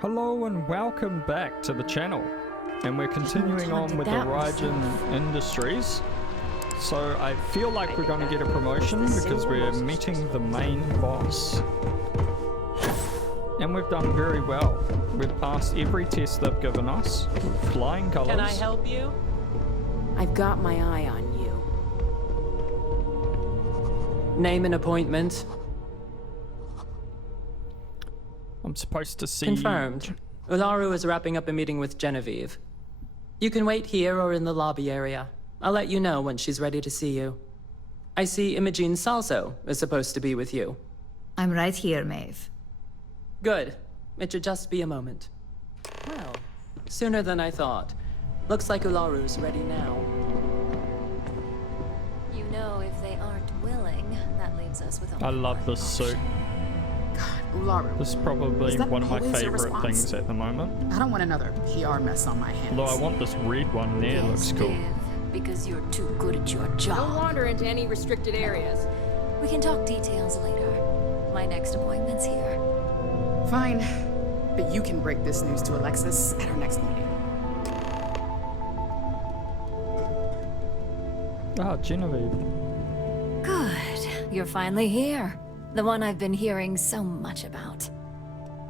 Hello and welcome back to the channel, and we're continuing on with the Raijin Industries. So I feel like we're going to get a promotion because we're meeting the main boss. And we've done very well. We've passed every test they've given us with flying colors. Can I help you? I've got my eye on you. Name an appointment. I'm supposed to see... Confirmed. Ularu is wrapping up a meeting with Genevieve. You can wait here or in the lobby area. I'll let you know when she's ready to see you. I see Imogene Salso is supposed to be with you. I'm right here, Maeve. Good. It should just be a moment. Well, sooner than I thought. Looks like Ularu's ready now. You know, if they aren't willing, that leaves us with only I love this suit. God, Ularu. This is probably one of my favorite things at the moment. I don't want another PR mess on my hands. Although I want this red one there, looks cool. Viv, because you're too good at your job. Don't wander into any restricted areas. We can talk details later. My next appointment's here. Fine, but you can break this news to Alexis at our next meeting. Ah, Genevieve. Good. You're finally here. The one I've been hearing so much about.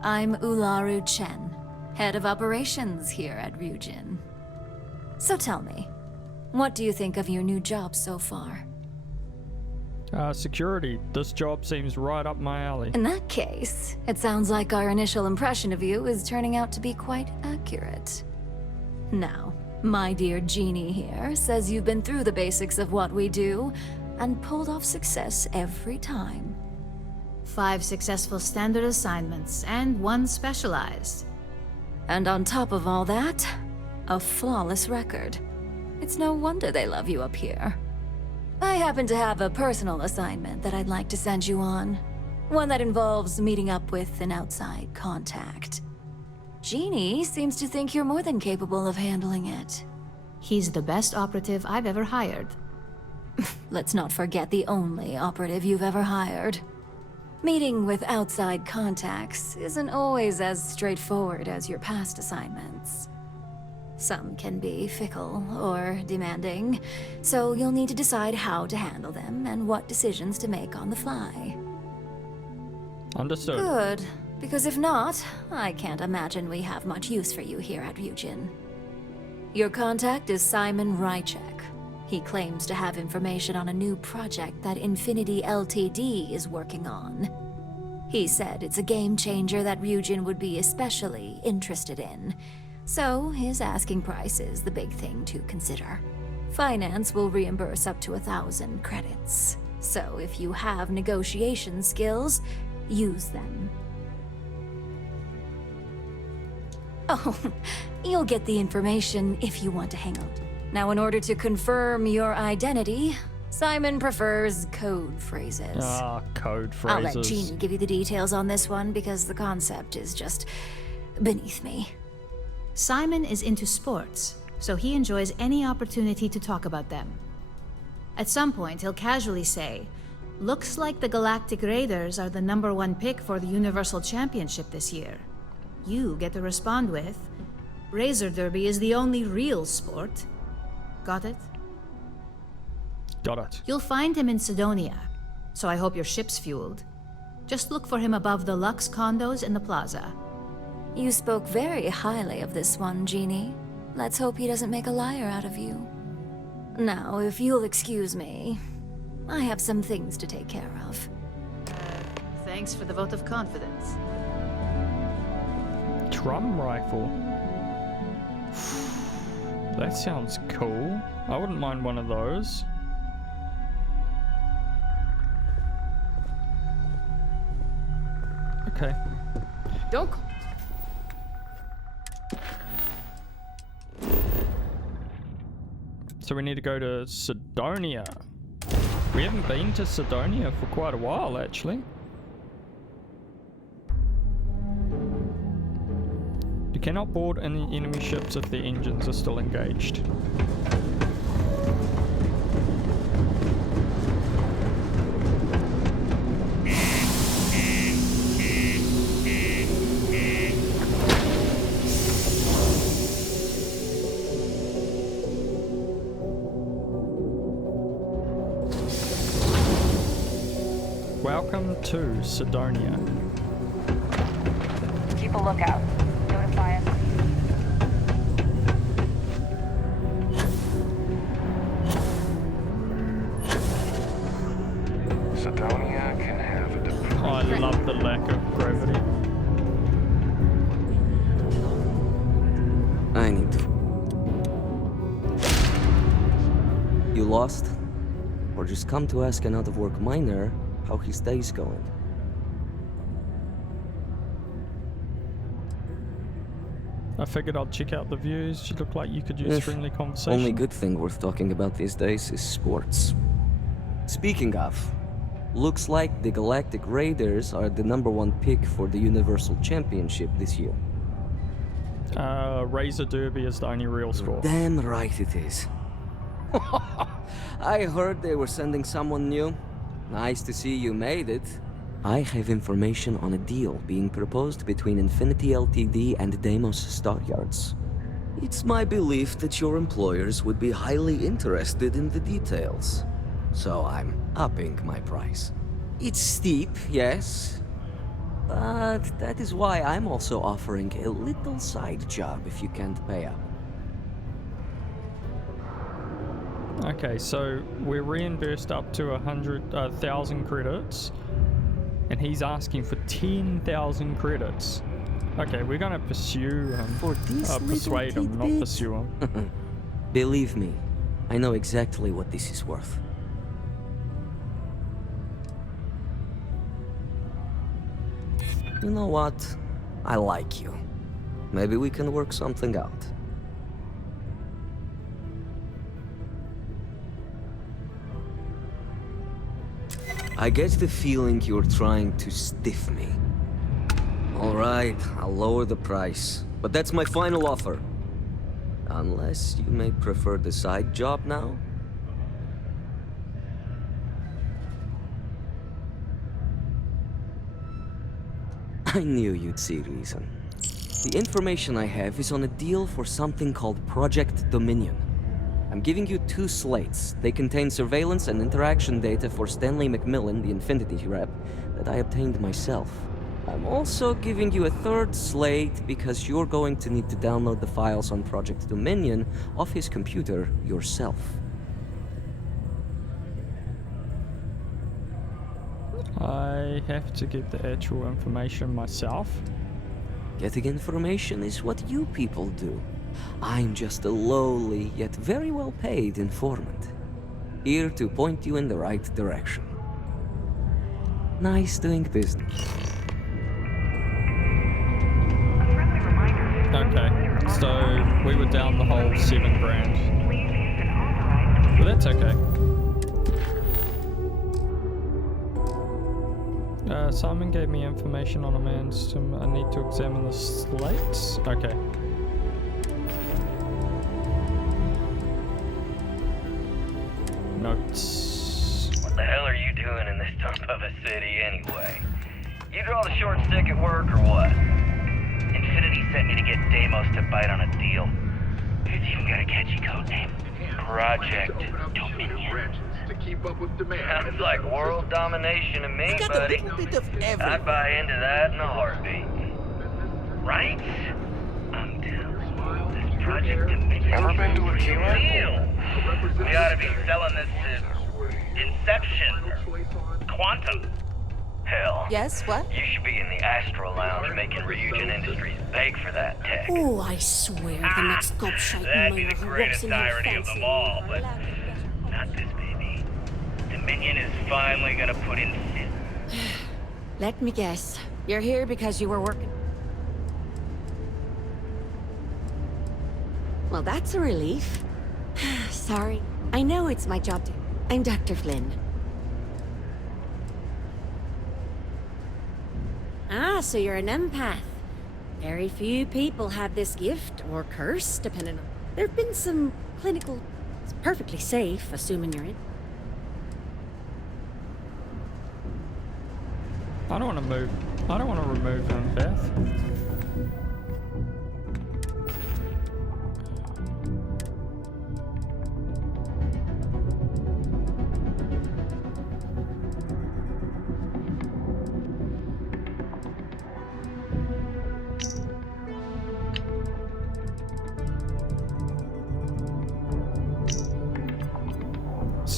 I'm Ularu Chen, head of operations here at Ryujin. So tell me, what do you think of your new job so far? Security. This job seems right up my alley. In that case, it sounds like our initial impression of you is turning out to be quite accurate. Now, my dear Jeannie here says you've been through the basics of what we do and pulled off success every time. 5 successful standard assignments and 1 specialized. And on top of all that, a flawless record. It's no wonder they love you up here. I happen to have a personal assignment that I'd like to send you on. One that involves meeting up with an outside contact. Jeannie seems to think you're more than capable of handling it. He's the best operative I've ever hired. Let's not forget the only operative you've ever hired. Meeting with outside contacts isn't always as straightforward as your past assignments. Some can be fickle or demanding, so you'll need to decide how to handle them and what decisions to make on the fly. Understood. Good, because if not, I can't imagine we have much use for you here at Ryujin. Your contact is Simon Rychek. He claims to have information on a new project that Infinity Ltd is working on. He said it's a game changer that Ryujin would be especially interested in. So his asking price is the big thing to consider. Finance will reimburse up to 1,000 credits. So if you have negotiation skills, use them. Oh, you'll get the information if you want to hang out. Now, in order to confirm your identity, Simon prefers code phrases. Ah, code phrases. I'll let Jeannie give you the details on this one because the concept is just beneath me. Simon is into sports, so he enjoys any opportunity to talk about them. At some point, he'll casually say, "Looks like the Galactic Raiders are the #1 pick for the Universal Championship this year." You get to respond with, "Razor Derby is the only real sport." Got it? Got it. You'll find him in Sidonia, so I hope your ship's fueled. Just look for him above the Lux condos in the plaza. You spoke very highly of this one, Jeannie. Let's hope he doesn't make a liar out of you. Now, if you'll excuse me, I have some things to take care of. Thanks for the vote of confidence. Drum rifle. That sounds cool. I wouldn't mind one of those. Okay. Don't. So we need to go to Sidonia. We haven't been to Sidonia for quite a while, actually. You cannot board any enemy ships if their engines are still engaged. to Sidonia. Keep a lookout. Notify us. Sidonia can have a Oh, I love the lack of gravity. I need to. You lost? Or just come to ask an out-of-work miner how his day's going? I figured I'd check out the views. You look like you could use friendly conversation. Only good thing worth talking about these days is sports. Speaking of, looks like the Galactic Raiders are the #1 pick for the Universal Championship this year. Razor Derby is the only real sport. Damn right it is. I heard they were sending someone new. Nice to see you made it. I have information on a deal being proposed between Infinity Ltd and Deimos Stockyards. It's my belief that your employers would be highly interested in the details. So I'm upping my price. It's steep, yes. But that is why I'm also offering a little side job if you can't pay up. Okay, so we're reimbursed up to 1,000 credits, and he's asking for 10,000 credits. Okay, we're gonna pursue him. For this persuade him, not tidbit? pursue him. Believe me, I know exactly what this is worth. You know what? I like you. Maybe we can work something out. I get the feeling you're trying to stiff me. All right, I'll lower the price, but that's my final offer. Unless you may prefer the side job now? I knew you'd see reason. The information I have is on a deal for something called Project Dominion. I'm giving you 2 slates. They contain surveillance and interaction data for Stanley McMillan, the Infinity rep, that I obtained myself. I'm also giving you a 3rd slate because you're going to need to download the files on Project Dominion off his computer yourself. I have to get the actual information myself. Getting information is what you people do. I'm just a lowly, yet very well paid informant. Here to point you in the right direction. Nice doing business. Okay, so we were down the whole 7 grand. But that's okay. Simon gave me information on a man's tomb. I need to examine the slates. Okay. Notes. What the hell are you doing in this dump of a city anyway? You draw the short stick at work or what? Infinity sent me to get Deimos to bite on a deal. It's even got a catchy code name. Project Dominion. To keep up with demand. Sounds like world domination to me, buddy. I'd buy into that in a heartbeat. Right? Until this Project Dominion. Ever been to a kilo? Deal. We ought to be selling this to Inception or Quantum. Hell. Yes, what? You should be in the Astro Lounge making Ryujin Industries beg for that tech. Oh, I swear the next gobshite That'd be miner the who walks greatest in here irony of fancy. them all, but not this baby. Dominion is finally gonna put in Let me guess. You're here because you were working. Well, that's a relief. Sorry. I know it's my job to... I'm Dr. Flynn. Ah, so you're an empath. Very few people have this gift, or curse, depending on... There have been some clinical... It's perfectly safe, assuming you're in. I don't want to move. I don't want to remove him, Beth.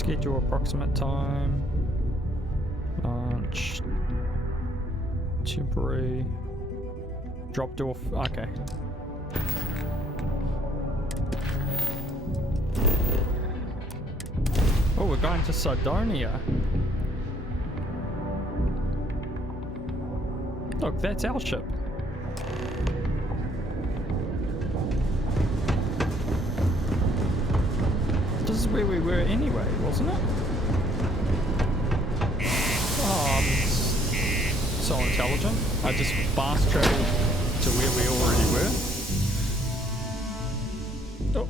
Schedule approximate time. Launch. Temporary. Dropped off. Okay. Oh, we're going to Sardonia. Look, that's our ship. This is where we were anyway, wasn't it? Oh, so intelligent. I just fast traveled to where we already were. Oh.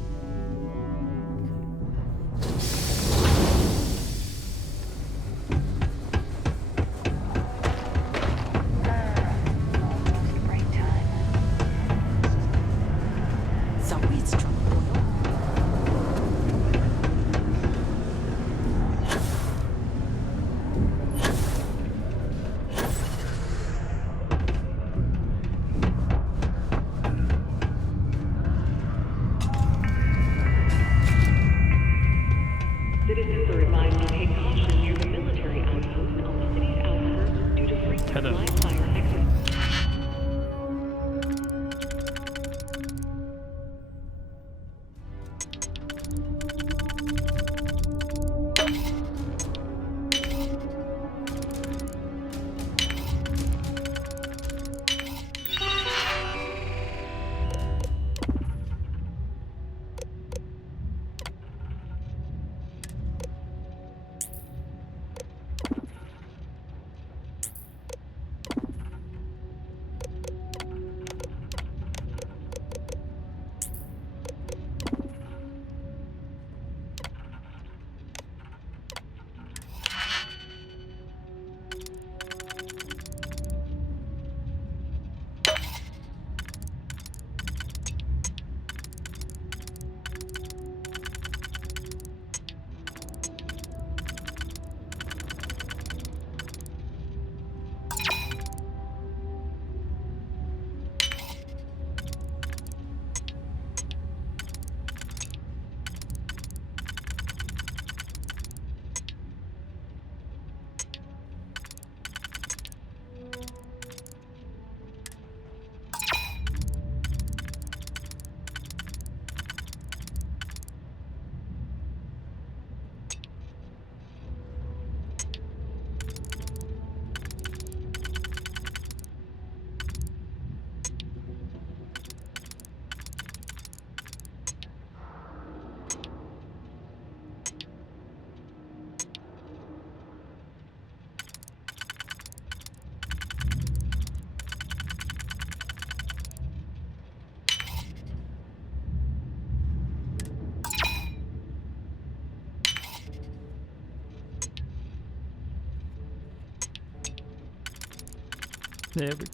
There we...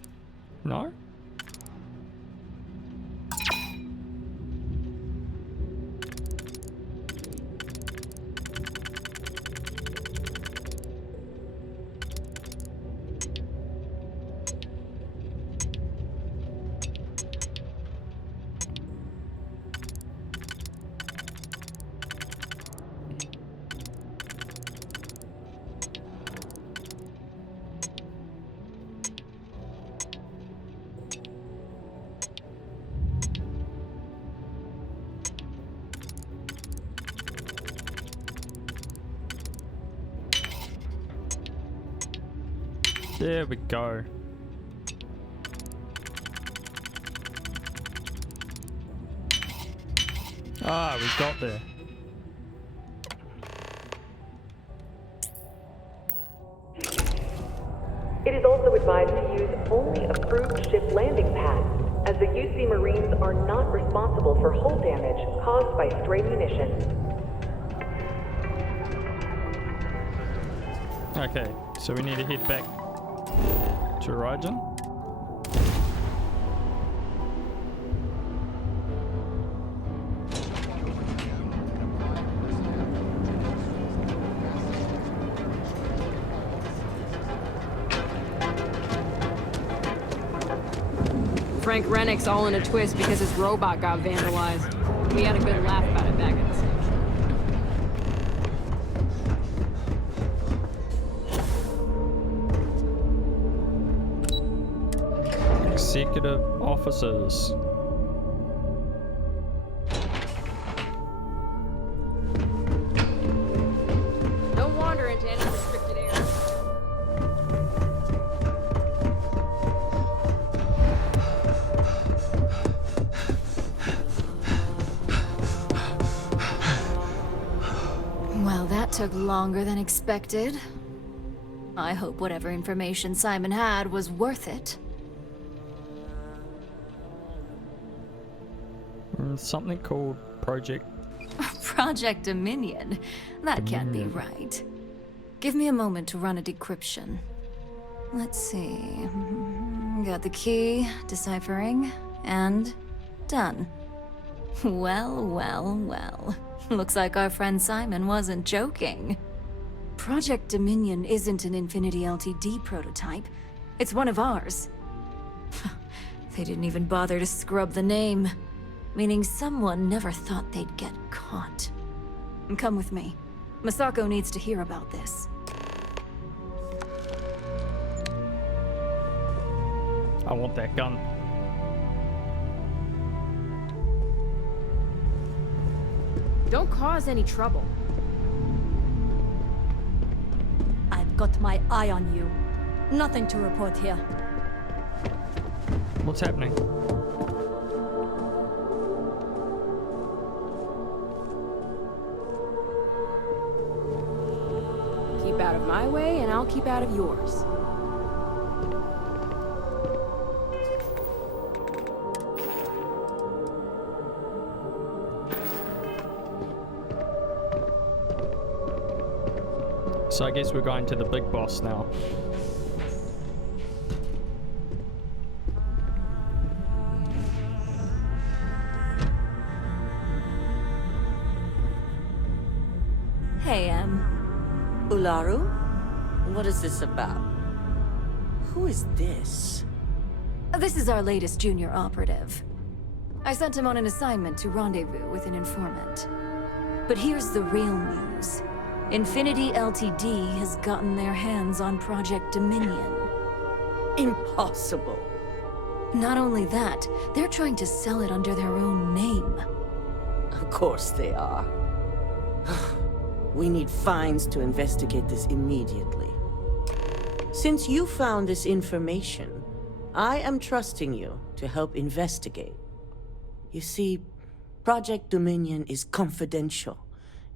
No? There we go. Ah, we got there. It is also advised to use only approved ship landing pads, as the UC Marines are not responsible for hull damage caused by stray munitions. Okay, so we need to head back to Raijin. Frank Rennick's all in a twist because his robot got vandalized. We had a good laugh about it back at the station. executive officers. Don't wander into any restricted areas. Well, that took longer than expected. I hope whatever information Simon had was worth it. Something called Project... Project Dominion? That can't be right. Give me a moment to run a decryption. Let's see... Got the key, deciphering, and done. Well, well, well. Looks like our friend Simon wasn't joking. Project Dominion isn't an Infinity Ltd prototype. It's one of ours. They didn't even bother to scrub the name. Meaning someone never thought they'd get caught. Come with me. Masako needs to hear about this. I want that gun. Don't cause any trouble. I've got my eye on you. Nothing to report here. What's happening? Keep out of my way, and I'll keep out of yours. So I guess we're going to the big boss now. Hey, Ularu? What is this about? Who is this? This is our latest junior operative. I sent him on an assignment to rendezvous with an informant. But here's the real news. Infinity Ltd has gotten their hands on Project Dominion. Impossible. Not only that, they're trying to sell it under their own name. Of course they are. We need fines to investigate this immediately. Since you found this information, I am trusting you to help investigate. You see, Project Dominion is confidential.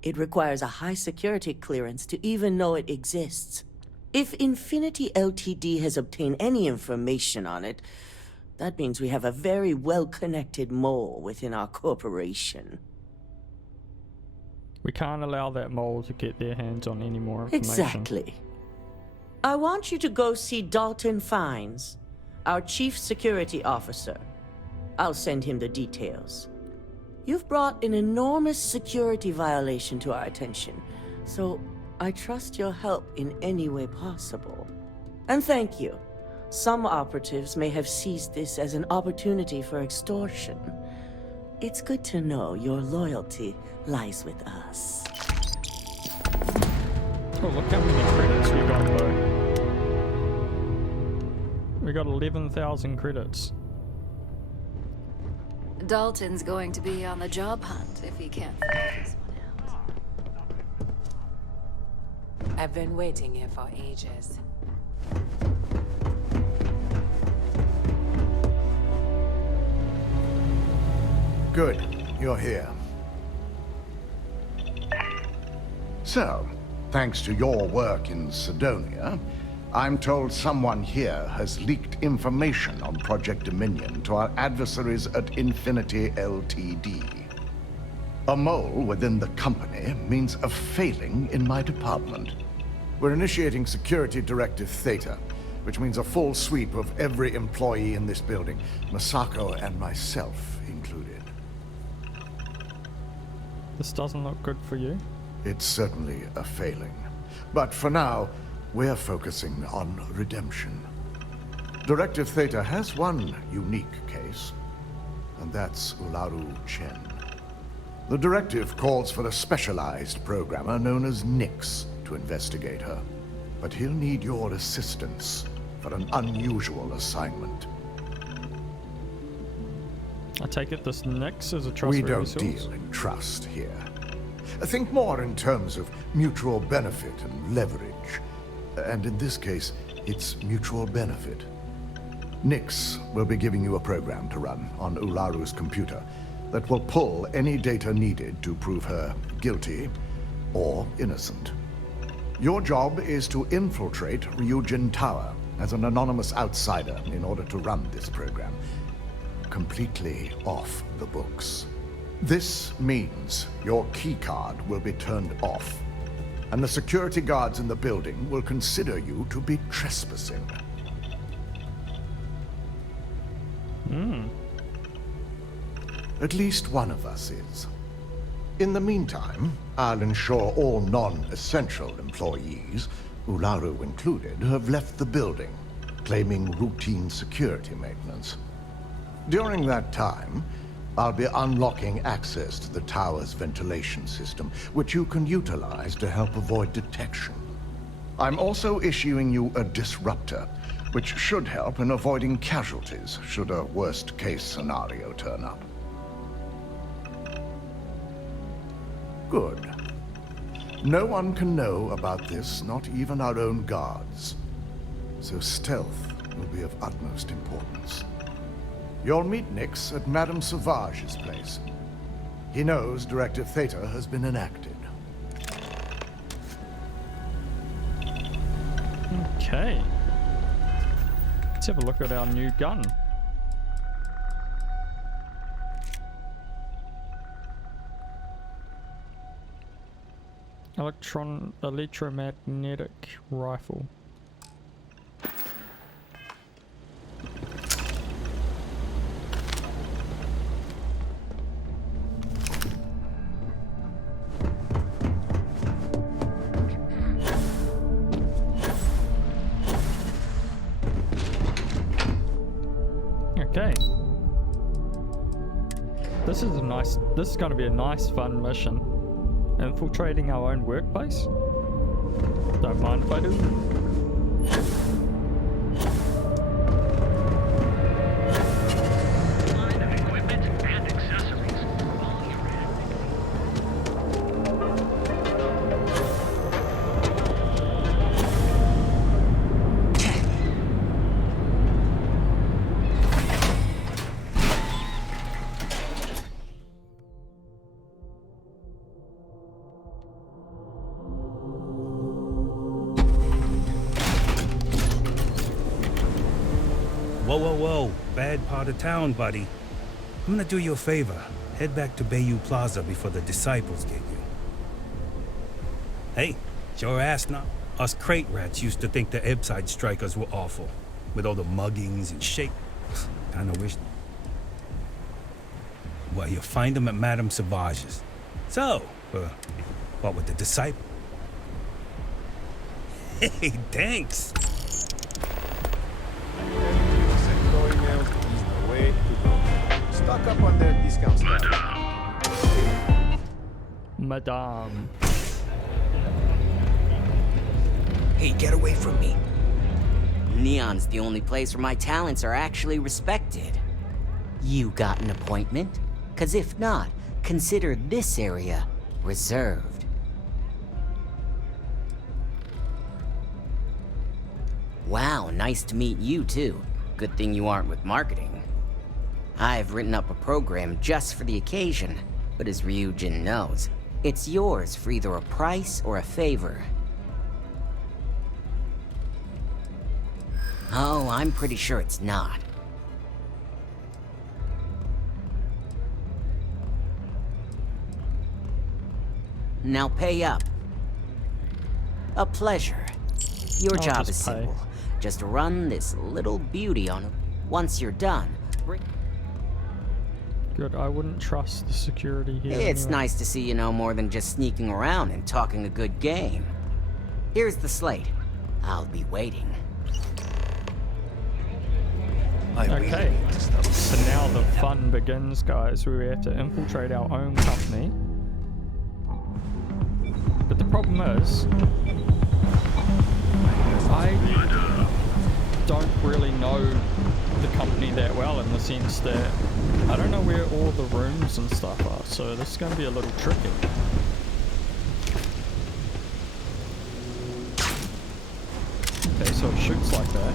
It requires a high security clearance to even know it exists. If Infinity Ltd has obtained any information on it, that means we have a very well-connected mole within our corporation. We can't allow that mole to get their hands on any more information. Exactly. I want you to go see Dalton Fines, our Chief Security Officer. I'll send him the details. You've brought an enormous security violation to our attention, so I trust your help in any way possible. And thank you. Some operatives may have seized this as an opportunity for extortion. It's good to know your loyalty lies with us. Oh, look how many credits we got though. We got 11,000 credits. Dalton's going to be on the job hunt if he can't figure this one out. I've been waiting here for ages. Good, you're here. So, thanks to your work in Sidonia, I'm told someone here has leaked information on Project Dominion to our adversaries at Infinity Ltd. A mole within the company means a failing in my department. We're initiating Security Directive Theta, which means a full sweep of every employee in this building, Masako and myself included. This doesn't look good for you. It's certainly a failing. But for now, we're focusing on redemption. Directive Theta has one unique case, and that's Ularu Chen. The directive calls for a specialized programmer known as Nix to investigate her. But he'll need your assistance for an unusual assignment. I take it this Nix is a We trustworthy don't source? deal in trust here. Think more in terms of mutual benefit and leverage. And in this case, it's mutual benefit. Nix will be giving you a program to run on Ularu's computer that will pull any data needed to prove her guilty or innocent. Your job is to infiltrate Ryujin Tower as an anonymous outsider in order to run this program completely off the books. This means your keycard will be turned off, and the security guards in the building will consider you to be trespassing. At least one of us is. In the meantime, I'll ensure all non-essential employees, Ularu included, have left the building, claiming routine security maintenance. During that time, I'll be unlocking access to the tower's ventilation system, which you can utilize to help avoid detection. I'm also issuing you a disruptor, which should help in avoiding casualties should a worst-case scenario turn up. Good. No one can know about this, not even our own guards. So stealth will be of utmost importance. You'll meet Nix at Madame Sauvage's place. He knows Directive Theta has been enacted. Okay. Let's have a look at our new gun. Electromagnetic rifle. Okay. This is going to be a nice fun mission. Infiltrating our own workplace? Don't mind if I do. Line of equipment and accessories. Whoa. Bad part of town, buddy. I'm gonna do you a favor. Head back to Bayou Plaza before the disciples get you. Hey, it's your ass now. Us crate rats used to think the Ebside strikers were awful. With all the muggings and shake. Kinda wish... Well, you'll find them at Madame Sauvage's. So, what with the disciple? Hey, thanks. Stock up on the discount stuff. Madame. Hey, get away from me. Neon's the only place where my talents are actually respected. You got an appointment? 'Cause if not, consider this area reserved. Wow, nice to meet you too. Good thing you aren't with marketing. I've written up a program just for the occasion, but as Ryujin knows, it's yours for either a price or a favor. Oh, I'm pretty sure it's not. Now pay up. A pleasure. Your job is simple. Just run this little beauty on him. Once you're done, Good, I wouldn't trust the security here. It's anyway. nice to see you know more than just sneaking around and talking a good game. Here's the slate. I'll be waiting. Okay, so now the fun begins, guys. We have to infiltrate our own company. But the problem is, don't really know the company that well, in the sense that I don't know where all the rooms and stuff are, so this is going to be a little tricky. Okay, so it shoots like that.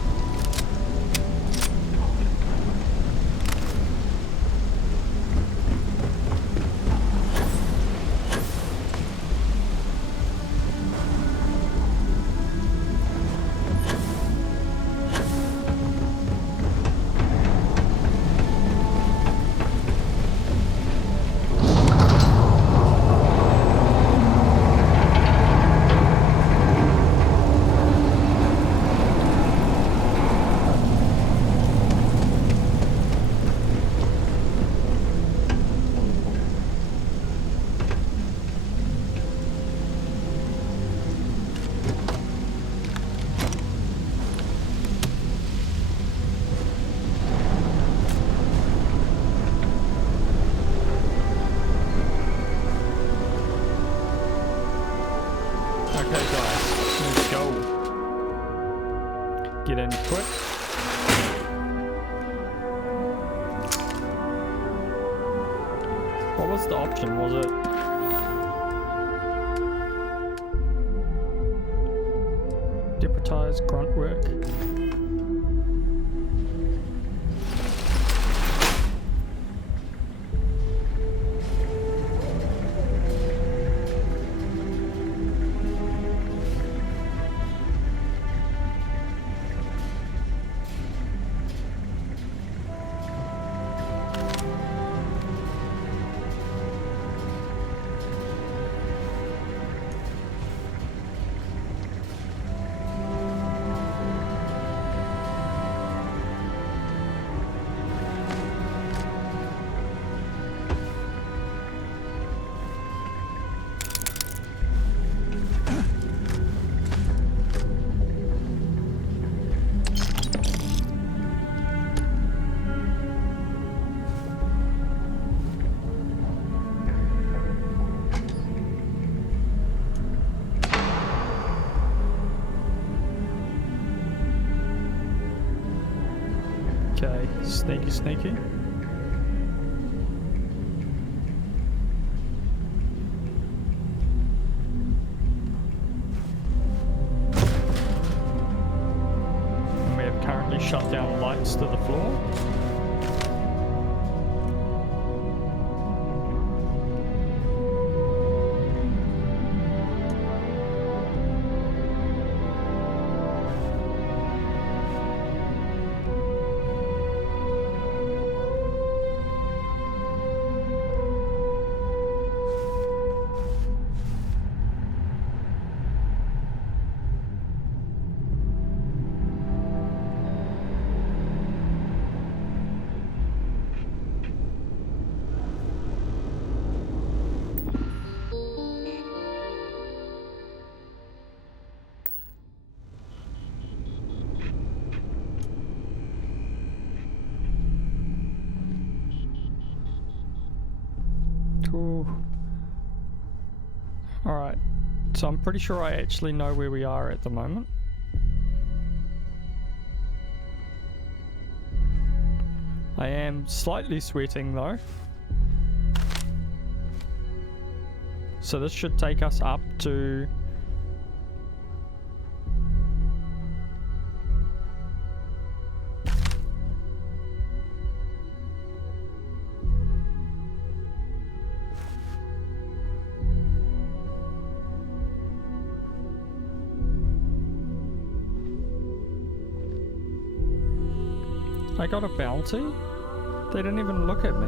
Okay guys, let's go. Get in quick. What was the option? Was it deputize grunt work? Okay, sneaky, sneaky. And we have currently shut down lights to the floor. Cool. Alright, so I'm pretty sure I actually know where we are at the moment. I am slightly sweating though. So this should take us up to... I got a bounty? They didn't even look at me.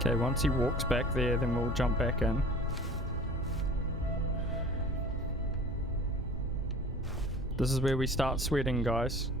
Okay, once he walks back there, then we'll jump back in. This is where we start sweating, guys.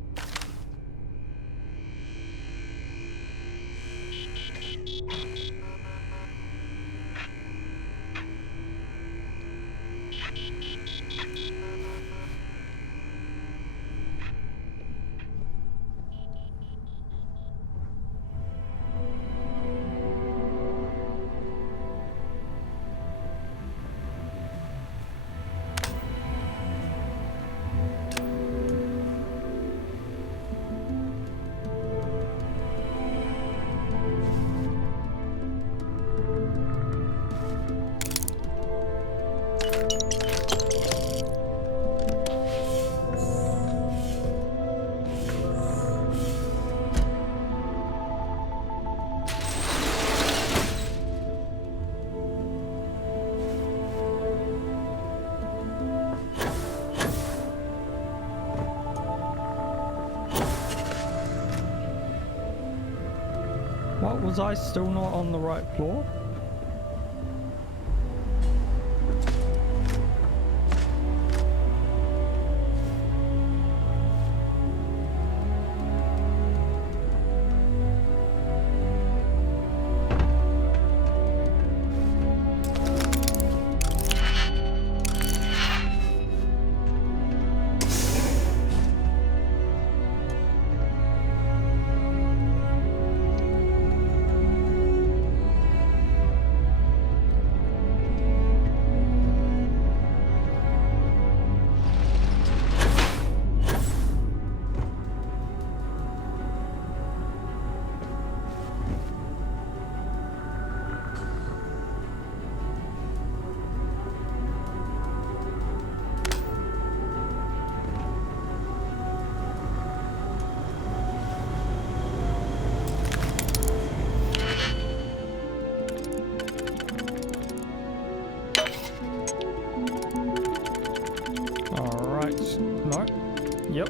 What, was I still not on the right floor? No? Yep.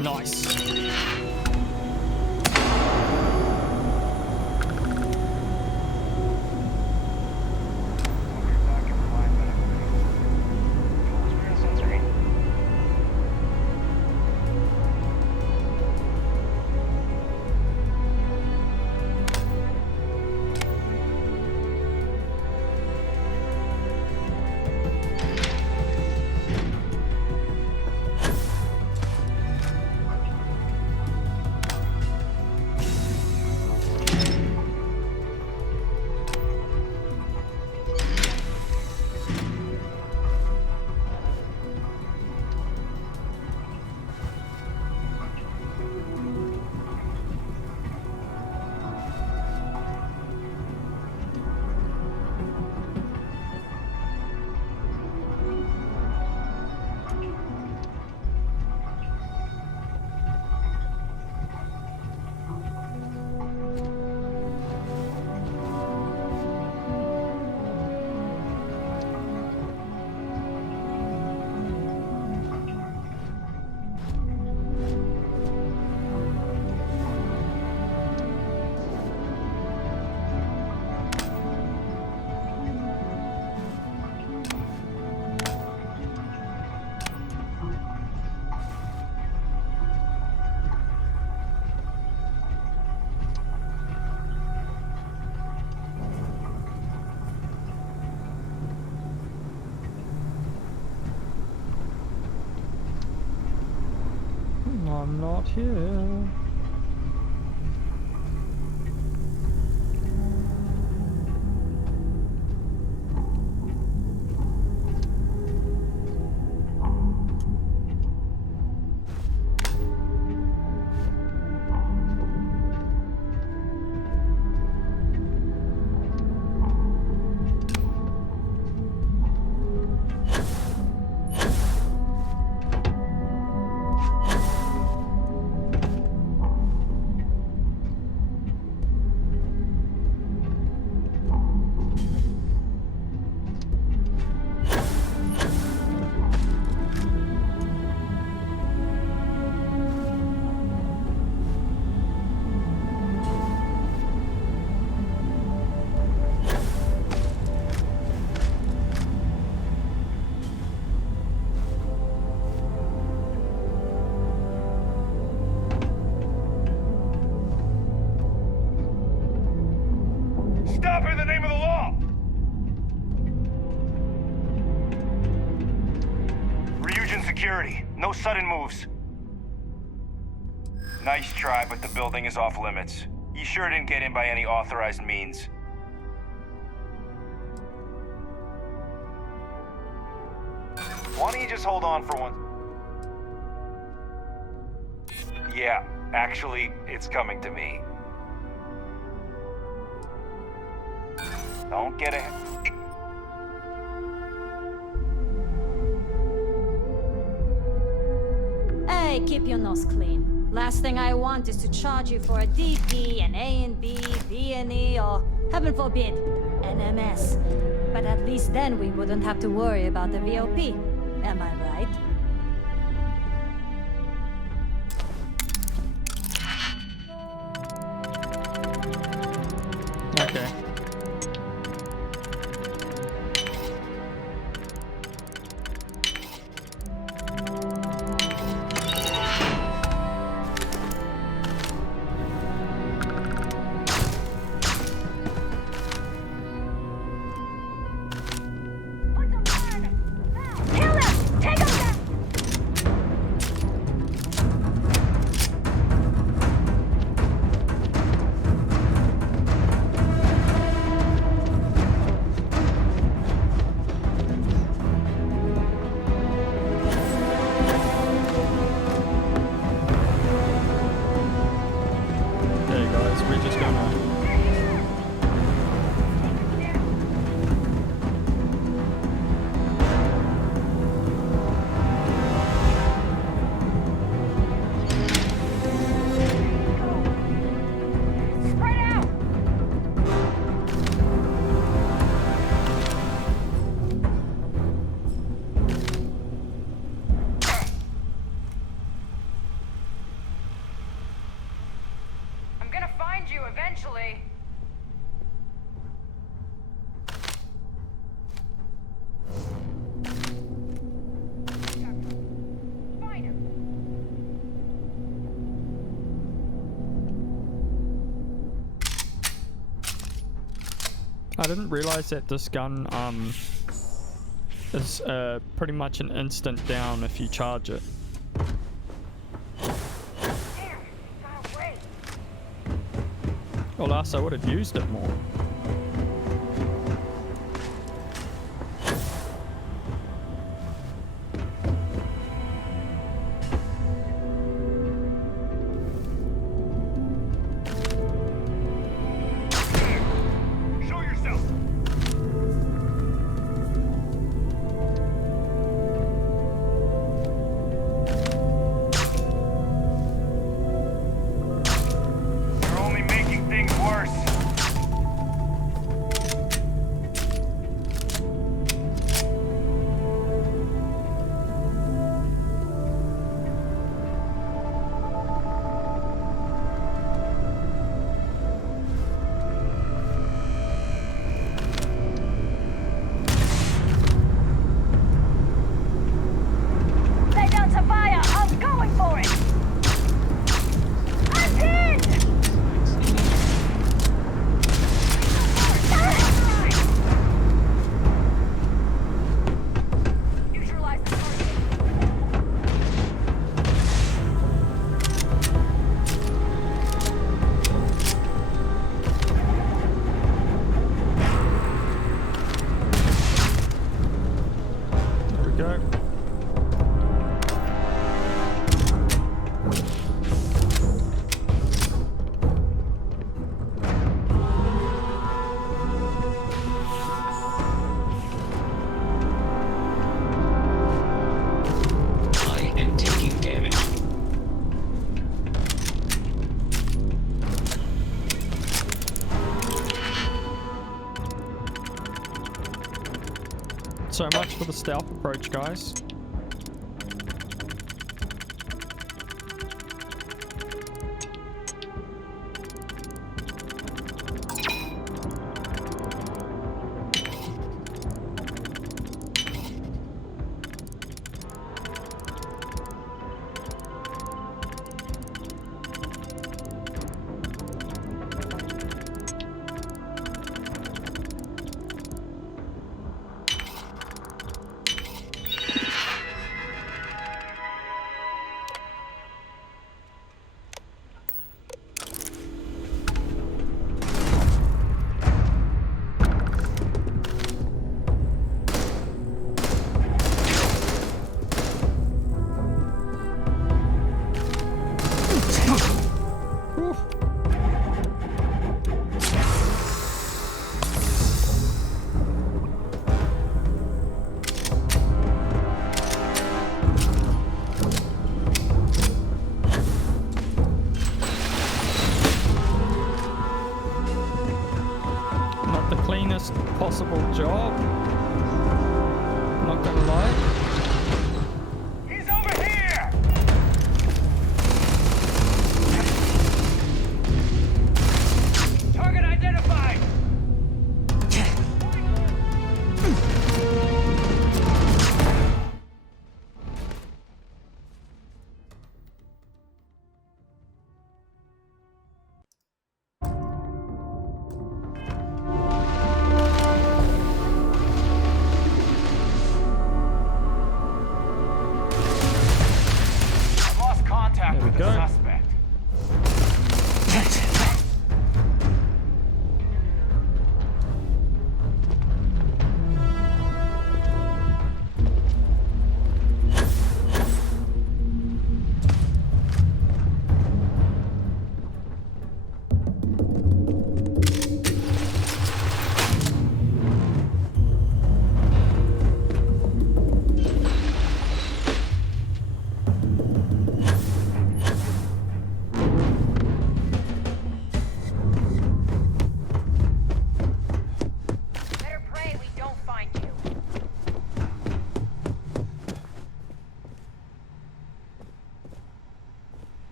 Nice. I'm not here. stop her in the name of the law! Ryujin security. No sudden moves. Nice try, but the building is off limits. You sure didn't get in by any authorized means? Why don't you just hold on for one? Yeah, actually, it's coming to me. Don't get it. Hey, keep your nose clean. Last thing I want is to charge you for a DP, an A&B, B&E, or, heaven forbid, an MS. But at least then we wouldn't have to worry about the VOP. Am I right? Okay. Eventually. Find him. I didn't realize that this gun is pretty much an instant down if you charge it. Well, else I would have used it more. Show yourself! You're only making things worse. Lay down to fire! I'm going for it! I'm pinned! Neutralize the target. There we go. I am taking damage. So much for the stealth approach, guys. cleanest possible job. Not gonna lie. He's over here! Target identified! Contact with the suspect.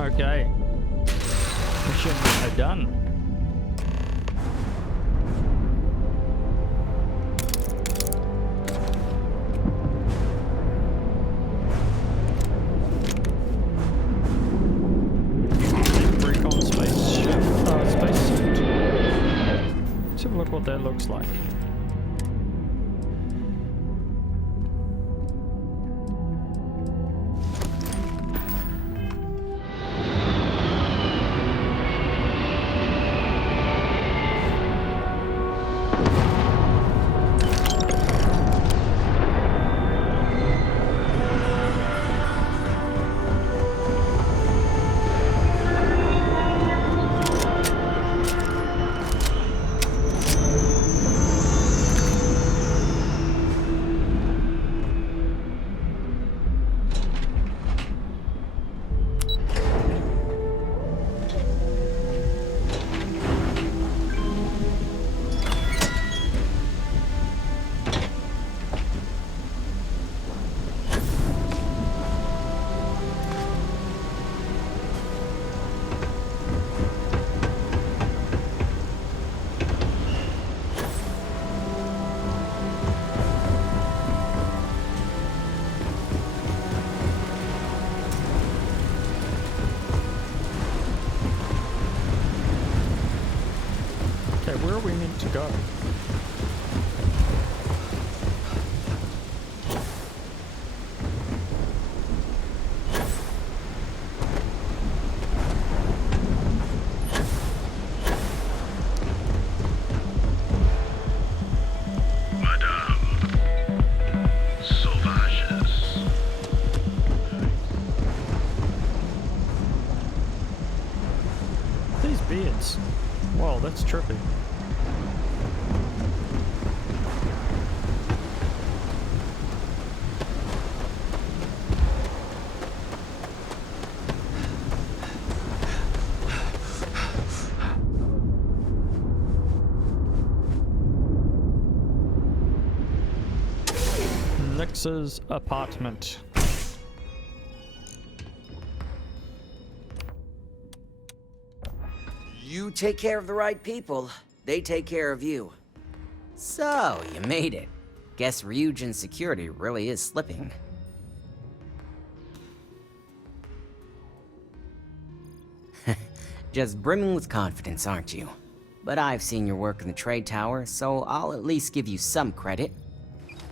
Okay. Mission done. Recon spaceship, spacesuit. Let's have a look what that looks like. Where are we meant to go? These beards. Wow, that's trippy. Nix's apartment. You take care of the right people, they take care of you. So, you made it. Guess Ryujin's security really is slipping. Just brimming with confidence, aren't you? But I've seen your work in the trade tower, so I'll at least give you some credit.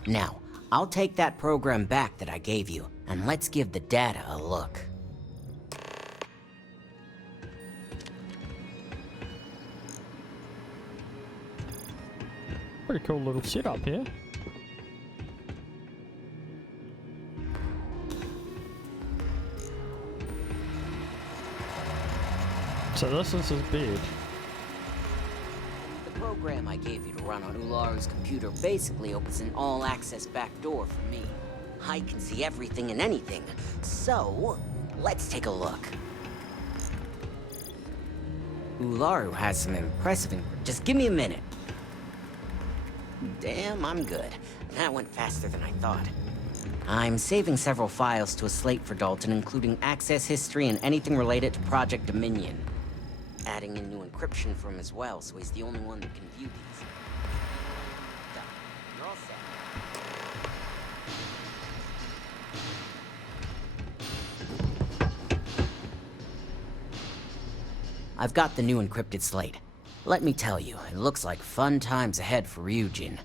Now, I'll take that program back that I gave you, and let's give the data a look. Pretty cool little setup here. So this is his bed. The program I gave you to run on Ularu's computer basically opens an all-access backdoor for me. I can see everything and anything. So, let's take a look. Ularu has some impressive... Just give me a minute. Damn, I'm good. That went faster than I thought. I'm saving several files to a slate for Dalton, including access history and anything related to Project Dominion. Adding in new encryption for him as well, so he's the only one that can view these. Done. You're all set. I've got the new encrypted slate. Let me tell you, it looks like fun times ahead for Ryujin.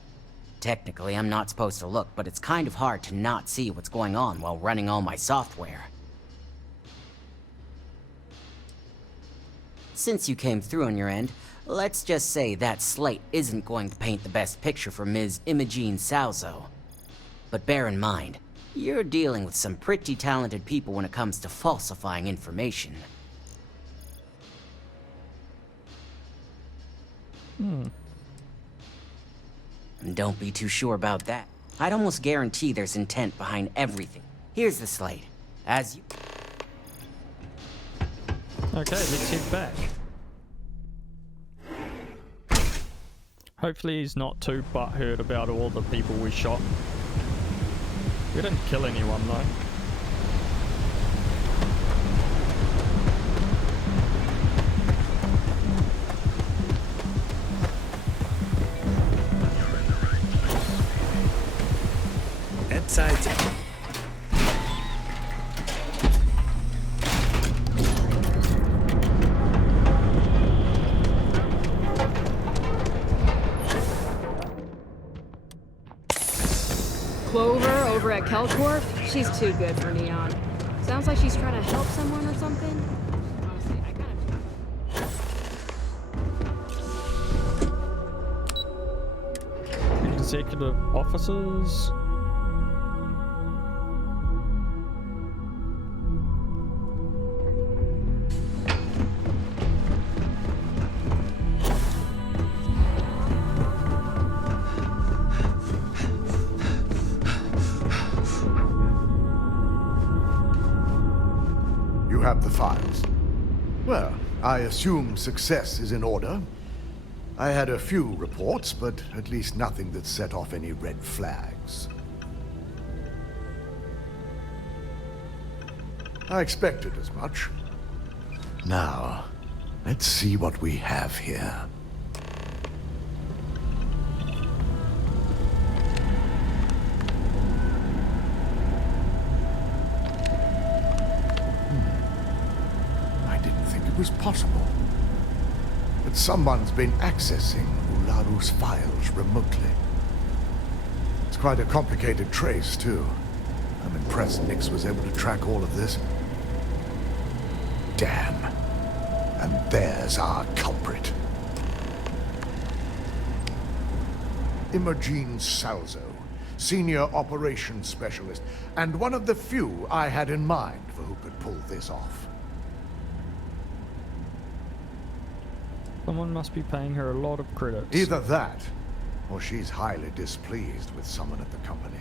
Technically, I'm not supposed to look, but it's kind of hard to not see what's going on while running all my software. Since you came through on your end, let's just say that slate isn't going to paint the best picture for Ms. Imogene Salzo. But bear in mind, you're dealing with some pretty talented people when it comes to falsifying information. And don't be too sure about that. I'd almost guarantee there's intent behind everything. Here's the slate. As you... Okay, let's head back. Hopefully he's not too butthurt about all the people we shot. We didn't kill anyone though. Sides. Clover over at Kelcorp? She's too good for Neon. Sounds like she's trying to help someone or something. Honestly, I kind of... Executive officers. Have the files. Well, I assume success is in order. I had a few reports, but at least nothing that set off any red flags. I expected as much. Now, let's see what we have here. It was possible. But someone's been accessing Ularu's files remotely. It's quite a complicated trace, too. I'm impressed Nix was able to track all of this. Damn. And there's our culprit. Imogene Salzo, Senior Operations Specialist, and one of the few I had in mind for who could pull this off. Someone must be paying her a lot of credits. Either that, or she's highly displeased with someone at the company.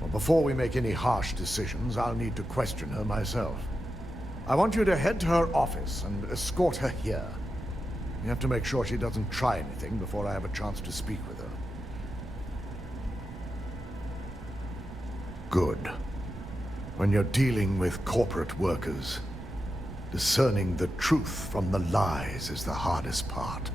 Well, before we make any harsh decisions, I'll need to question her myself. I want you to head to her office and escort her here. You have to make sure she doesn't try anything before I have a chance to speak with her. Good. When you're dealing with corporate workers, discerning the truth from the lies is the hardest part.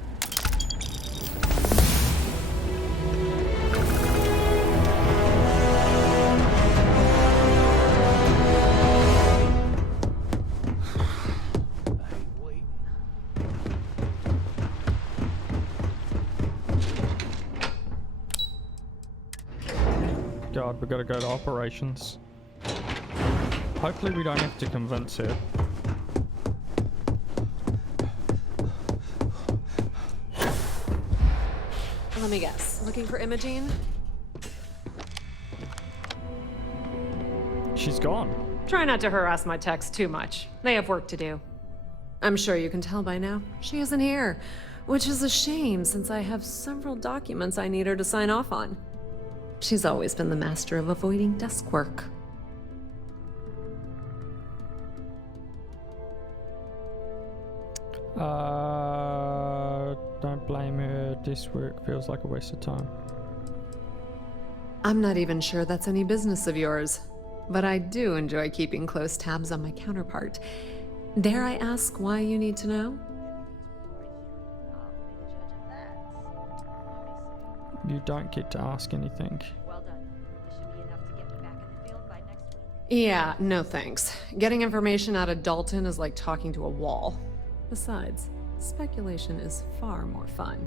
God, we gotta go to operations. Hopefully we don't have to convince her. Let me guess. Looking for Imogene? She's gone. Try not to harass my techs too much. They have work to do. I'm sure you can tell by now. She isn't here, which is a shame since I have several documents I need her to sign off on. She's always been the master of avoiding desk work. Don't blame her. This work feels like a waste of time. I'm not even sure that's any business of yours, but I do enjoy keeping close tabs on my counterpart. Dare I ask why you need to know? You don't get to ask anything. Yeah, no thanks. Getting information out of Dalton is like talking to a wall. Besides, speculation is far more fun.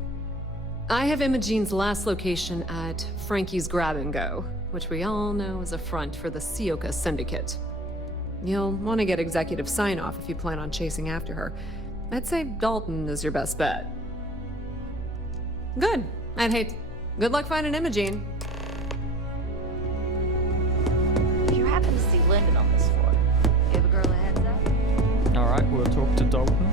I have Imogene's last location at Frankie's Grab and Go, which we all know is a front for the Sioka Syndicate. You'll want to get executive sign-off if you plan on chasing after her. I'd say Dalton is your best bet. Good. Good luck finding Imogene. If you happen to see Lyndon on this floor, give a girl a heads up. Alright, we'll talk to Dalton.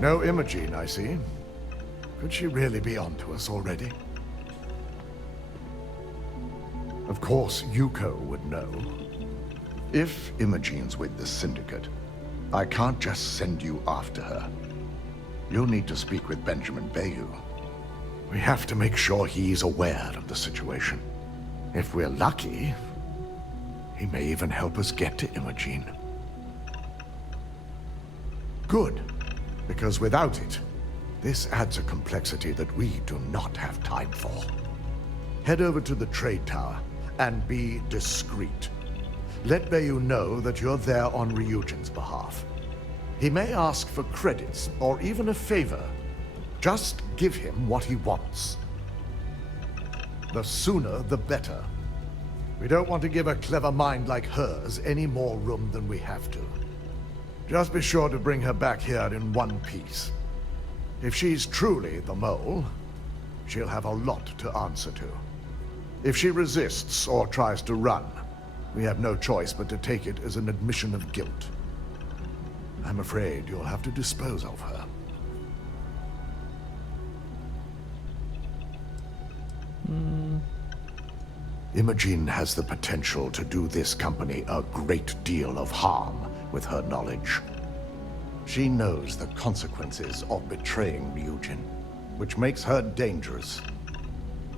No Imogene, I see. Could she really be onto us already? Of course, Yuko would know. If Imogene's with the Syndicate, I can't just send you after her. You'll need to speak with Benjamin Bayou. We have to make sure he's aware of the situation. If we're lucky, he may even help us get to Imogene. Good. Because without it, this adds a complexity that we do not have time for. Head over to the trade tower and be discreet. Let Bayou know that you're there on Ryujin's behalf. He may ask for credits or even a favor. Just give him what he wants. The sooner, the better. We don't want to give a clever mind like hers any more room than we have to. Just be sure to bring her back here in one piece. If she's truly the mole, she'll have a lot to answer to. If she resists or tries to run, we have no choice but to take it as an admission of guilt. I'm afraid you'll have to dispose of her. Imogene has the potential to do this company a great deal of harm with her knowledge. She knows the consequences of betraying Ryujin, which makes her dangerous.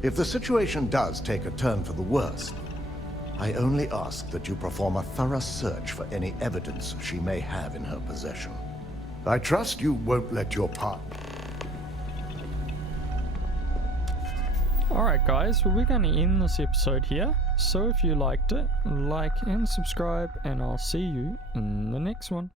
If the situation does take a turn for the worse, I only ask that you perform a thorough search for any evidence she may have in her possession. I trust you won't let your part... Alright guys, well, we're going to end this episode here. So if you liked it, like and subscribe, and I'll see you in the next one.